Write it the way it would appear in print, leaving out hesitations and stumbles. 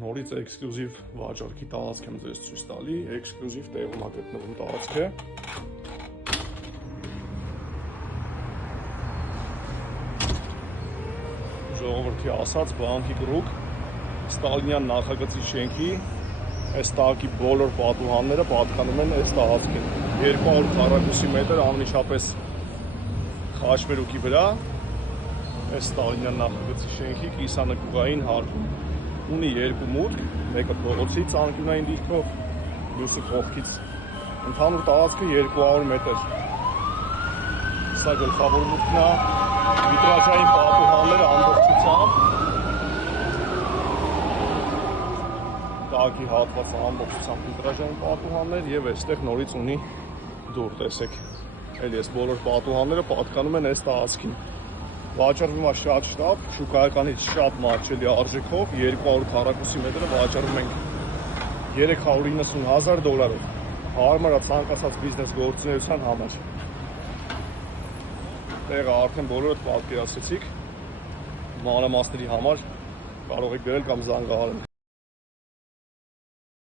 Նորից էքսկլյուզիվ վաճառքի տարածք եմ ձեզ ցույց տալի, էքսկլյուզիվ տեղում է գտնվում տարածքը։ Ժողովրդի ասած բանկի կրուկ Ստալինյան նախագծի շենքի այս տարածքի բոլոր պատուհանները պատկանում են այս տարածքին։ 200 քառակուսի մետր անմիջապես խաչմերուկի վրա այս Ստալինյան նախագծի շենքի կիսանկյունային հարկում ունի երկու մուտք, մեկը փողոցից անկյունային դիրքով, մյուսը կողքից։ Ընդհանուր տարածքը 200 մետր։ Սա գլխավոր մուտքն է, վիտրաժային պատուհանները ամբողջությամբ, տակի հատվածը ամբողջությամբ վիտրաժային պատուհաններ եւ այստեղ նորից ունի դուռ, տեսեք։ Էլի այս բոլոր պատուհանները պատկանում են այս տարածքին։ Վաճառվում է շատ շտապ, շուկայականից շատ մատչելի արժեքով, 200 քառակուսի մետրը վաճառում ենք $390,000, հարմար է ցանկացած բիզնես գործունեության համար։ Տեղը արդեն բոլորդ պատկերացրեցիք, մանրամասների համար կարող եք գրել կամ զանգահարել։